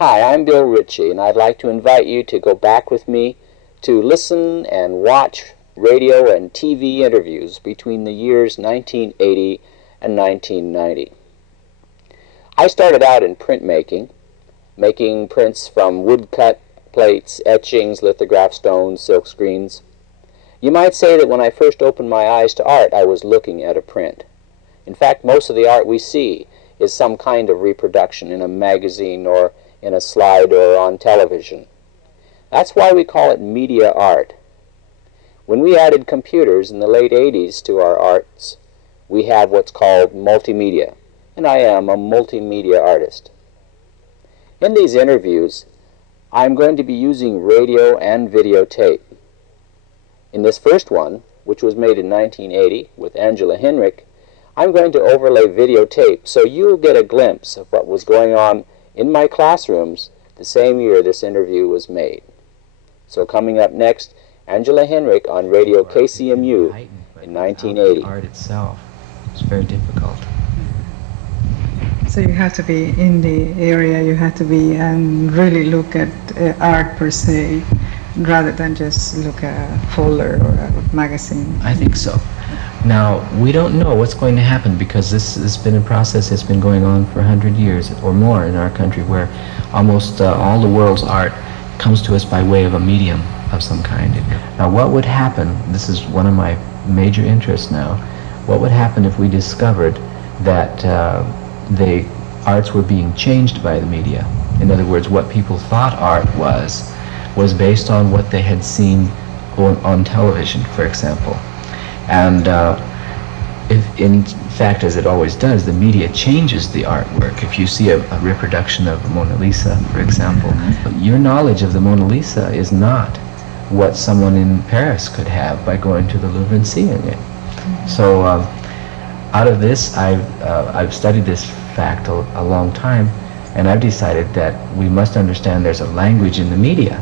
Hi, I'm Bill Ritchie, and I'd like to invite you to go back with me to listen and watch radio and TV interviews between the years 1980 and 1990. I started out in printmaking, making prints from woodcut plates, etchings, lithograph stones, silk screens. You might say that when I first opened my eyes to art, I was looking at a print. In fact, most of the art we see is some kind of reproduction in a magazine or in a slide or on television. That's why we call it media art. When we added computers in the late 80s to our arts, we have what's called multimedia, and I am a multimedia artist. In these interviews, I'm going to be using radio and videotape. In this first one, which was made in 1980 with Angela Henrich, I'm going to overlay videotape so you'll get a glimpse of what was going on in my classrooms the same year this interview was made. So coming up next, Angela Henrich on Radio Kcmu in 1980. Art itself is very difficult. So you have to be in the area, you have to be and really look at art per se, rather than just look at a folder or a magazine. I think so. Now, we don't know what's going to happen because this has been a process that's been going on for 100 years or more in our country, where almost all the world's art comes to us by way of a medium of some kind. Now, what would happen, this is one of my major interests now, what would happen if we discovered that the arts were being changed by the media? In other words, what people thought art was based on what they had seen on television, for example. And if, in fact, as it always does, the media changes the artwork. If you see a reproduction of the Mona Lisa, for example, your knowledge of the Mona Lisa is not what someone in Paris could have by going to the Louvre and seeing it. So out of this, I've studied this fact a long time, and I've decided that we must understand there's a language in the media.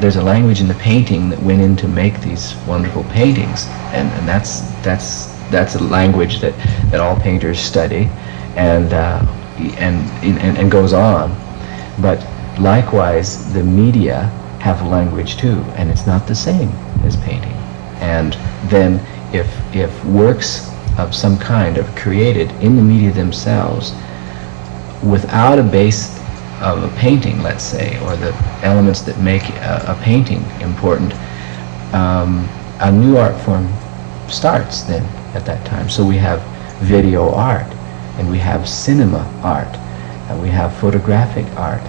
There's a language in the painting that went in to make these wonderful paintings, and that's a language that all painters study, and goes on. But likewise, the media have language too, and it's not the same as painting. And then if works of some kind are created in the media themselves without a base of a painting, let's say, or the elements that make a painting important, a new art form starts then at that time. So we have video art, and we have cinema art, and we have photographic art,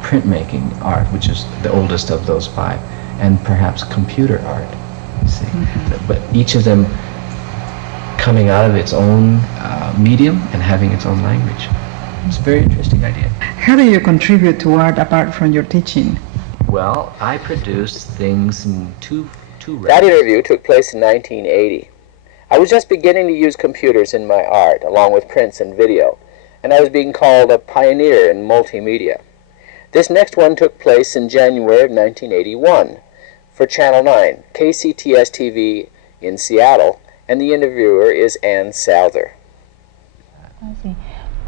printmaking art, which is the oldest of those five, and perhaps computer art, you see. But each of them coming out of its own medium and having its own language. It's a very interesting idea. How do you contribute to art apart from your teaching? Well, I produce things in two That interview took place in 1980. I was just beginning to use computers in my art, along with prints and video, and I was being called a pioneer in multimedia. This next one took place in January of 1981 for Channel 9, KCTS-TV in Seattle, and the interviewer is Ann Souther. I see.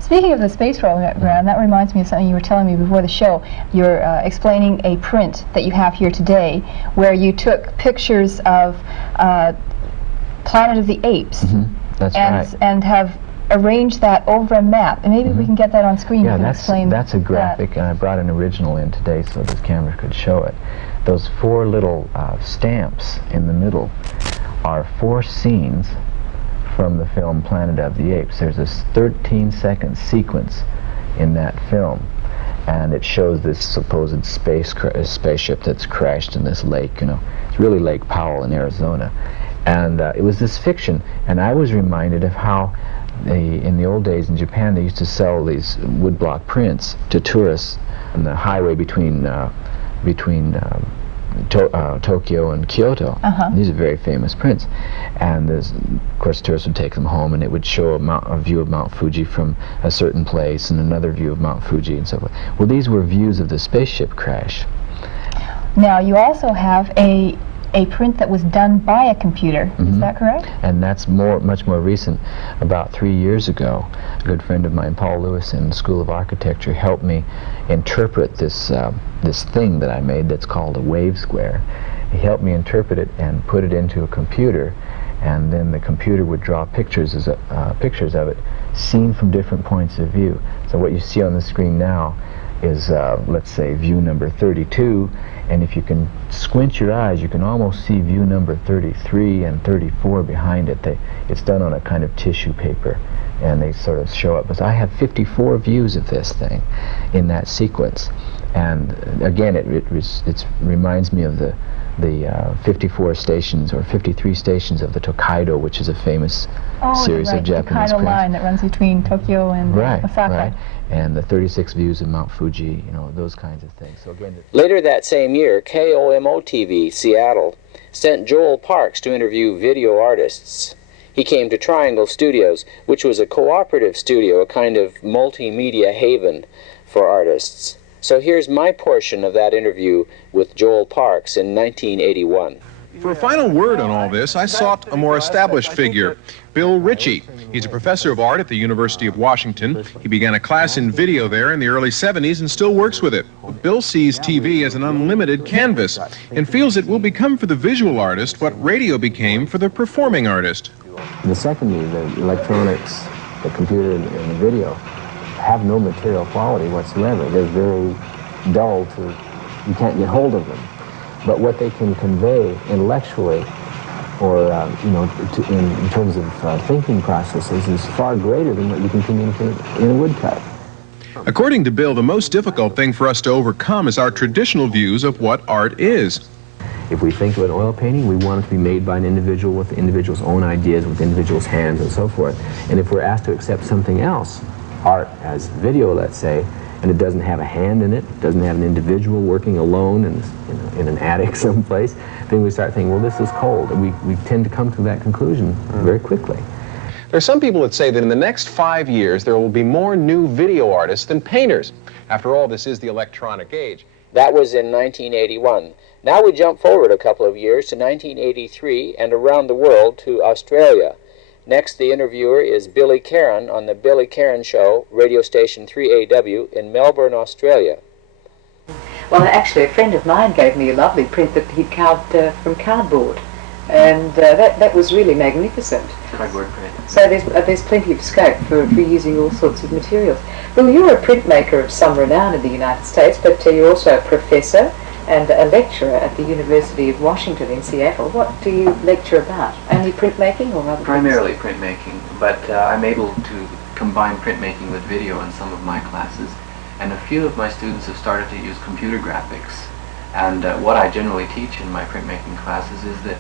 Speaking of the space program, that reminds me of something you were telling me before the show. You're explaining a print that you have here today where you took pictures of Planet of the Apes. That's right. And have arranged that over a map. And maybe we can get that on screen. Yeah, you can explain that's a graphic, and I brought an original in today so this camera could show it. Those four little stamps in the middle are four scenes from the film Planet of the Apes. There's this 13-second sequence in that film, and it shows this supposed spaceship that's crashed in this lake. It's really Lake Powell in Arizona, and it was this fiction. And I was reminded of how in the old days in Japan they used to sell these woodblock prints to tourists on the highway between Tokyo and Kyoto. These are very famous prints, and of course tourists would take them home, and it would show a view of Mount Fuji from a certain place and another view of Mount Fuji and so forth. Well, these were views of the spaceship crash. Now you also have a a print that was done by a computer. Is that correct? And that's much more recent. About 3 years ago, a good friend of mine, Paul Lewis, in the School of Architecture, helped me interpret this thing that I made that's called a wave square. He helped me interpret it and put it into a computer, and then the computer would draw pictures of it seen from different points of view. So what you see on the screen now is, let's say, view number 32, and if you can squint your eyes, you can almost see view number 33 and 34 behind it. It's done on a kind of tissue paper, and they sort of show up. But I have 54 views of this thing in that sequence, and again, it reminds me of the 54 stations or 53 stations of the Tokaido, which is a famous series of Japanese the Tokaido prints. line that runs between Tokyo and Osaka. Right. And the 36 views of Mount Fuji, those kinds of things. So again, Later that same year, Kcmu-TV, Seattle, sent Joel Parks to interview video artists. He came to Triangle Studios, which was a cooperative studio, a kind of multimedia haven for artists. So here's my portion of that interview with Joel Parks in 1981. For a final word on all this, I sought a more established figure, Bill Ritchie. He's a professor of art at the University of Washington. He began a class in video there in the early 70s and still works with it. Bill sees TV as an unlimited canvas and feels it will become for the visual artist what radio became for the performing artist. the secondary, the electronics, the computer, and the video have no material quality whatsoever. They're very dull you can't get hold of them. But what they can convey intellectually or, in terms of thinking processes is far greater than what you can communicate in a woodcut. According to Bill, the most difficult thing for us to overcome is our traditional views of what art is. If we think of an oil painting, we want it to be made by an individual with the individual's own ideas, with the individual's hands and so forth. And if we're asked to accept something else, art as video, let's say, and it doesn't have a hand in it, doesn't have an individual working alone in an attic someplace, then we start thinking, well, this is cold. And we tend to come to that conclusion very quickly. There are some people that say that in the next 5 years, there will be more new video artists than painters. After all, this is the electronic age. That was in 1981. Now we jump forward a couple of years to 1983 and around the world to Australia. Next, the interviewer is Billy Caron on the Billy Caron Show, radio station 3AW in Melbourne, Australia. Well, actually, a friend of mine gave me a lovely print that he'd carved from cardboard, and that was really magnificent. Cardboard print. So there's plenty of scope for using all sorts of materials. Well, you're a printmaker of some renown in the United States, but you're also a professor and a lecturer at the University of Washington in Seattle. What do you lecture about? Only printmaking or other Primarily printmaking, but I'm able to combine printmaking with video in some of my classes. And a few of my students have started to use computer graphics. And what I generally teach in my printmaking classes is that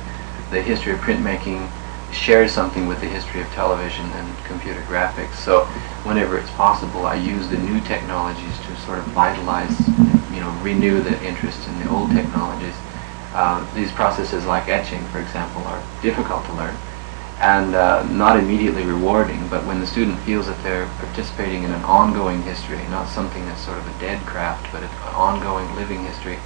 the history of printmaking shares something with the history of television and computer graphics. So whenever it's possible, I use the new technologies to sort of vitalize, renew the interest in the old technologies. These processes like etching, for example, are difficult to learn and not immediately rewarding, but when the student feels that they're participating in an ongoing history, not something that's sort of a dead craft, but an ongoing living history,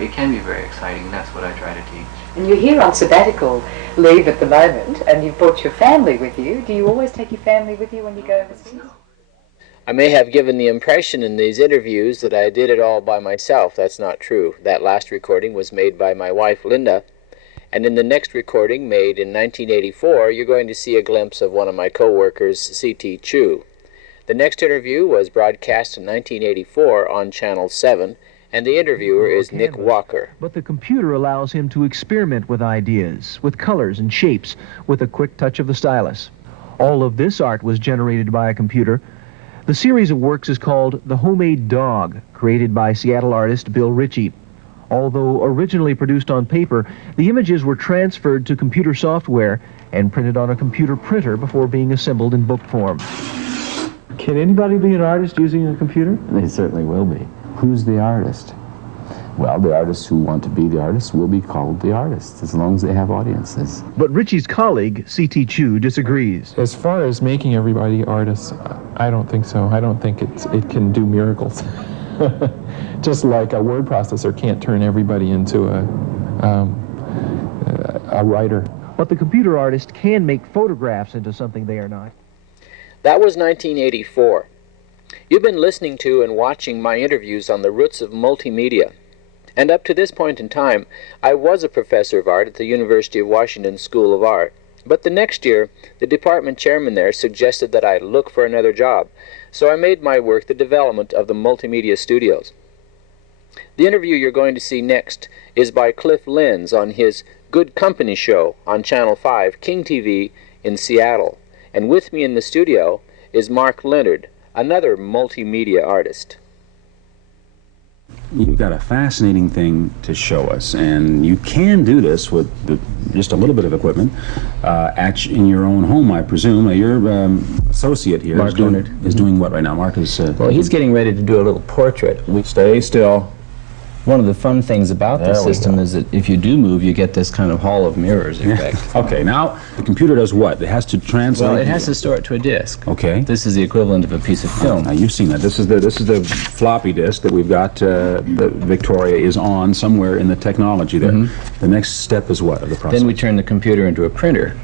it can be very exciting, and that's what I try to teach. And you're here on sabbatical leave at the moment, and you've brought your family with you. Do you always take your family with you when you go overseas? I may have given the impression in these interviews that I did it all by myself. That's not true. That last recording was made by my wife, Linda, and in the next recording, made in 1984, you're going to see a glimpse of one of my co-workers, C.T. Chu. The next interview was broadcast in 1984 on Channel 7, and the interviewer is Nick Walker. But the computer allows him to experiment with ideas, with colors and shapes, with a quick touch of the stylus. All of this art was generated by a computer. The series of works is called The Homemade Dog, created by Seattle artist Bill Ritchie. Although originally produced on paper, the images were transferred to computer software and printed on a computer printer before being assembled in book form. Can anybody be an artist using a computer? They certainly will be. Who's the artist? Well, the artists who want to be the artists will be called the artists, as long as they have audiences. But Ritchie's colleague, C.T. Chu, disagrees. As far as making everybody artists, I don't think so. I don't think it can do miracles. Just like a word processor can't turn everybody into a writer. But the computer artist can make photographs into something they are not. That was 1984. You've been listening to and watching my interviews on the roots of multimedia. And up to this point in time, I was a professor of art at the University of Washington School of Art. But the next year, the department chairman there suggested that I look for another job, so I made my work the development of the multimedia studios. The interview you're going to see next is by Cliff Lenz on his Good Company show on Channel 5, King TV in Seattle. And with me in the studio is Mark Leonard, another multimedia artist. You've got a fascinating thing to show us, and you can do this with just a little bit of equipment in your own home, I presume. Your associate here Mark Leonard is doing what right now? Mark is... well, he's getting ready to do a little portrait. We stay still. One of the fun things about this system is that if you do move, you get this kind of hall of mirrors effect. Okay, now the computer does what? It has to translate. Well, it has to store it to a disk. Okay. This is the equivalent of a piece of film. Now you've seen that. This is the floppy disk that we've got. That Victoria is on somewhere in the technology there. The next step is what of the process? Then we turn the computer into a printer.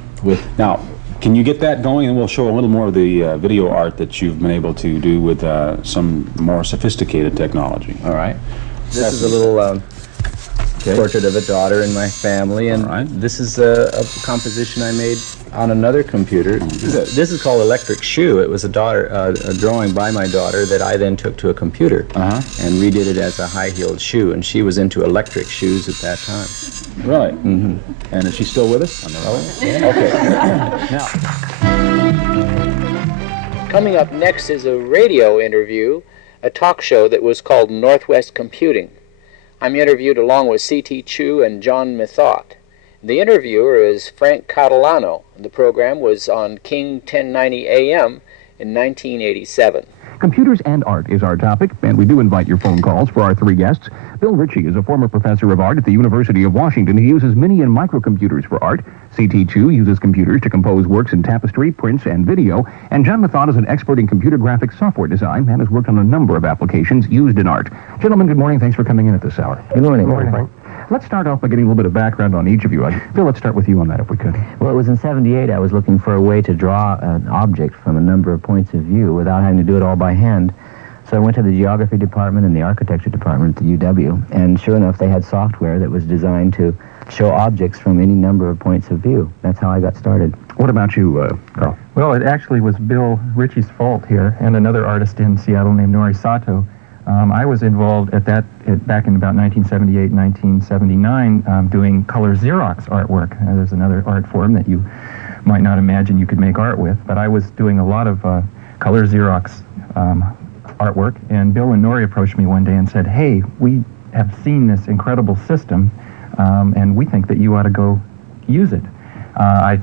Now, can you get that going, and we'll show a little more of the video art that you've been able to do with some more sophisticated technology. All right. This is a little portrait of a daughter in my family, and this is a composition I made on another computer. This is called Electric Shoe. It was a drawing by my daughter that I then took to a computer and redid it as a high-heeled shoe, and she was into electric shoes at that time. Really? And is she still with us? Okay. Now, coming up next is a radio interview, a talk show that was called Northwest Computing. I'm interviewed along with C.T. Chu and John Methot. The interviewer is Frank Catalano. The program was on King 1090 AM in 1987. Computers and art is our topic, and we do invite your phone calls for our three guests. Bill Ritchie is a former professor of art at the University of Washington. He uses mini and microcomputers for art. C.T. Chu uses computers to compose works in tapestry, prints, and video. And John Methot is an expert in computer graphics software design and has worked on a number of applications used in art. Gentlemen, good morning. Thanks for coming in at this hour. Good morning. Good morning, Frank. Let's start off by getting a little bit of background on each of you. Bill, let's start with you on that, if we could. Well, it was in '78 I was looking for a way to draw an object from a number of points of view without having to do it all by hand. So I went to the geography department and the architecture department at the UW, and sure enough, they had software that was designed to show objects from any number of points of view. That's how I got started. What about you, Carl? Well, it actually was Bill Ritchie's fault here, and another artist in Seattle named Nori Sato. I was involved back in about 1978, 1979, doing color Xerox artwork. There's another art form that you might not imagine you could make art with, but I was doing a lot of color Xerox artwork, and Bill and Nori approached me one day and said, hey, we have seen this incredible system, and we think that you ought to go use it. I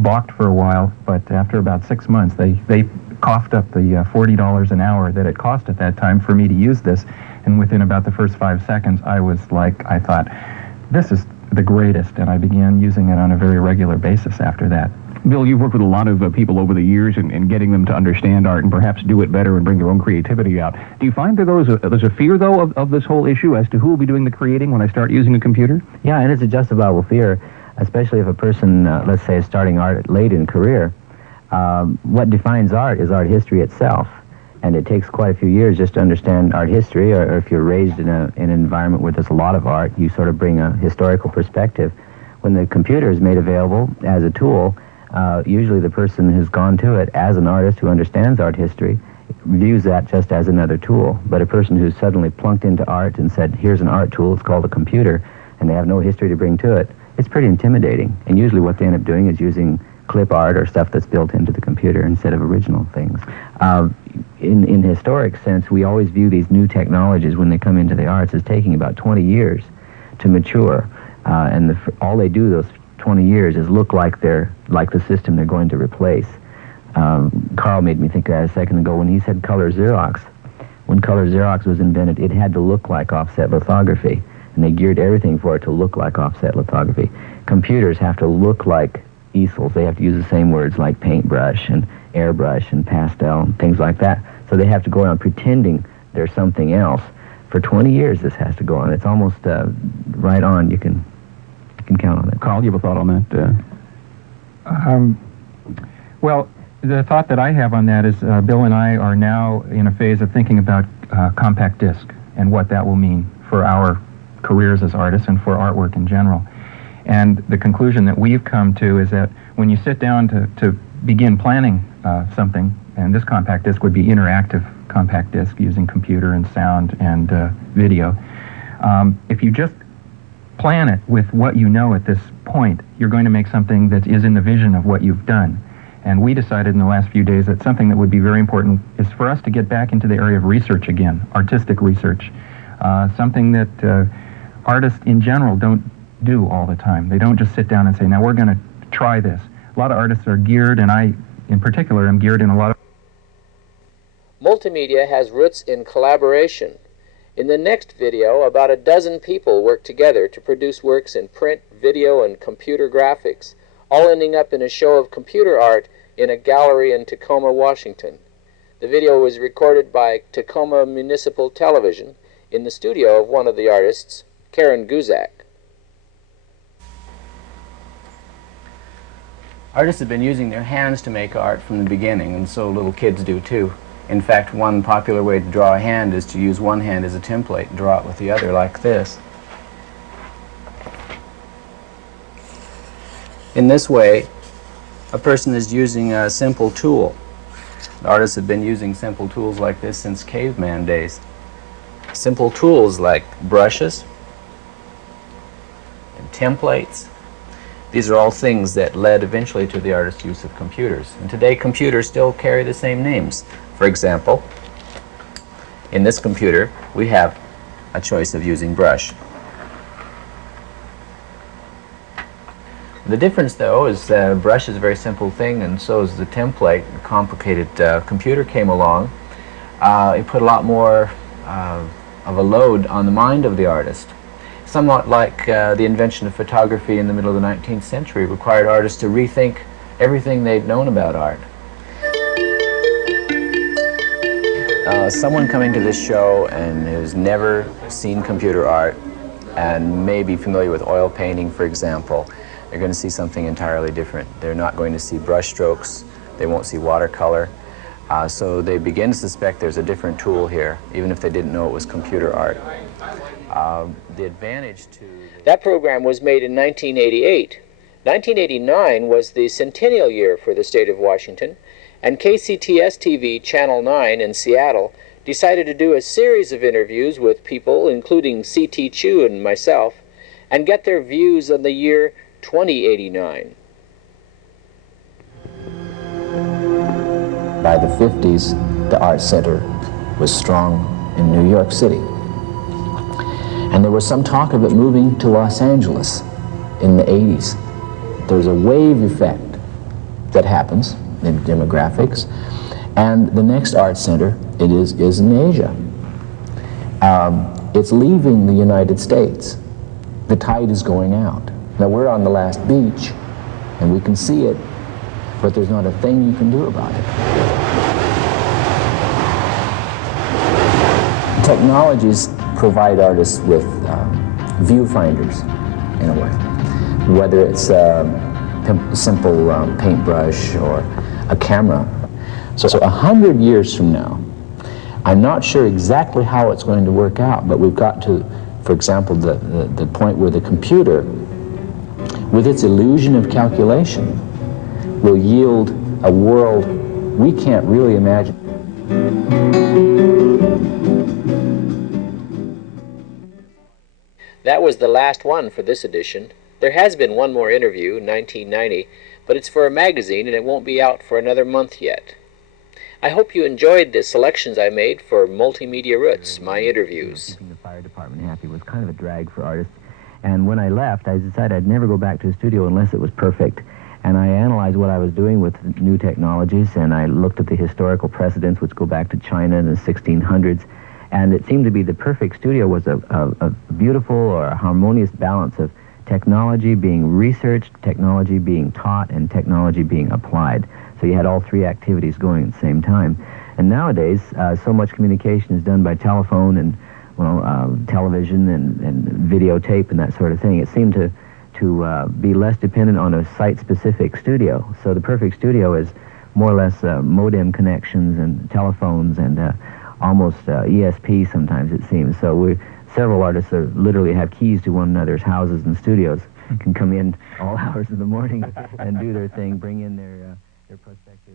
balked for a while, but after about 6 months, they coughed up the $40 an hour that it cost at that time for me to use this, and within about the first 5 seconds, I thought, this is the greatest, and I began using it on a very regular basis after that. Bill, you've worked with a lot of people over the years in getting them to understand art and perhaps do it better and bring their own creativity out. Do you find that there's a fear, though, of this whole issue as to who will be doing the creating when I start using a computer? Yeah, and it's a justifiable fear, especially if a person, let's say, is starting art late in career. What defines art is art history itself, and it takes quite a few years just to understand art history, or if you're raised in an environment where there's a lot of art, you sort of bring a historical perspective. When the computer is made available as a tool, usually the person who's gone to it as an artist who understands art history views that just as another tool. But a person who's suddenly plunked into art and said, here's an art tool, it's called a computer, and they have no history to bring to it, it's pretty intimidating. And usually what they end up doing is using clip art or stuff that's built into the computer instead of original things. In historic sense, we always view these new technologies when they come into the arts as taking about 20 years to mature. And all they do those 20 years is look like they're like the system they're going to replace. Carl made me think of that a second ago when he said color Xerox. When color Xerox was invented, it had to look like offset lithography, and they geared everything for it to look like offset lithography. Computers have to look like easels. They have to use the same words like paintbrush and airbrush and pastel and things like that. So they have to go around pretending there's something else. For 20 years this has to go on. It's almost right on. You can can count on it. Carl, you have a thought on that? Well, the thought that I have on that is Bill and I are now in a phase of thinking about compact disc and what that will mean for our careers as artists and for artwork in general. And the conclusion that we've come to is that when you sit down to begin planning something, and this compact disc would be interactive compact disc using computer and sound and video, if you just plan it with what you know at this point, you're going to make something that is in the vision of what you've done. And we decided in the last few days that something that would be very important is for us to get back into the area of research again, artistic research, something that artists in general don't do all the time. They don't just sit down and say, now we're going to try this. A lot of artists are geared, and I in particular am geared in a lot of... Multimedia has roots in collaboration. In the next video, about a dozen people work together to produce works in print, video, and computer graphics, all ending up in a show of computer art in a gallery in Tacoma, Washington. The video was recorded by Tacoma Municipal Television in the studio of one of the artists, Caron. Artists have been using their hands to make art from the beginning, and so little kids do too. In fact, one popular way to draw a hand is to use one hand as a template and draw it with the other like this. In this way, a person is using a simple tool. The artists have been using simple tools like this since caveman days. Simple tools like brushes and templates. These are all things that led eventually to the artist's use of computers. And today computers still carry the same names. For example, in this computer we have a choice of using brush. The difference, though, is brush is a very simple thing, and so is the template. A complicated computer came along. It put a lot more of a load on the mind of the artist. Somewhat like the invention of photography in the middle of the 19th century required artists to rethink everything they'd known about art. Someone coming to this show and who's never seen computer art and may be familiar with oil painting, for example, they're going to see something entirely different. They're not going to see brush strokes, they won't see watercolor, so they begin to suspect there's a different tool here, even if they didn't know it was computer art. The advantage to... That program was made in 1988. 1989 was the centennial year for the state of Washington, and KCTS-TV Channel 9 in Seattle decided to do a series of interviews with people, including C.T. Chu and myself, and get their views on the year 2089. By the 50s, the Art Center was strong in New York City. And there was some talk of it moving to Los Angeles in the 80s. There's a wave effect that happens in demographics, and the next art center is in Asia. It's leaving the United States. The tide is going out. Now we're on the last beach, and we can see it, but there's not a thing you can do about it. Technologies provide artists with viewfinders, in a way, whether it's a simple paintbrush or a camera. So 100 years from now, I'm not sure exactly how it's going to work out, but we've got to, for example, the point where the computer, with its illusion of calculation, will yield a world we can't really imagine. That was the last one for this edition. There has been one more interview in 1990, but it's for a magazine and it won't be out for another month yet. I hope you enjoyed the selections I made for Multimedia Roots, my interviews. Keeping the fire department happy was kind of a drag for artists. And when I left, I decided I'd never go back to a studio unless it was perfect. And I analyzed what I was doing with new technologies, and I looked at the historical precedents, which go back to China in the 1600s. And it seemed to be the perfect studio was a beautiful or a harmonious balance of technology being researched, technology being taught, and technology being applied. So you had all three activities going at the same time. And nowadays, so much communication is done by telephone and television and videotape and that sort of thing. It seemed to be less dependent on a site-specific studio. So the perfect studio is more or less modem connections and telephones and almost ESP sometimes, it seems. So several artists literally have keys to one another's houses and studios, can come in all hours of the morning and do their thing, bring in their prospective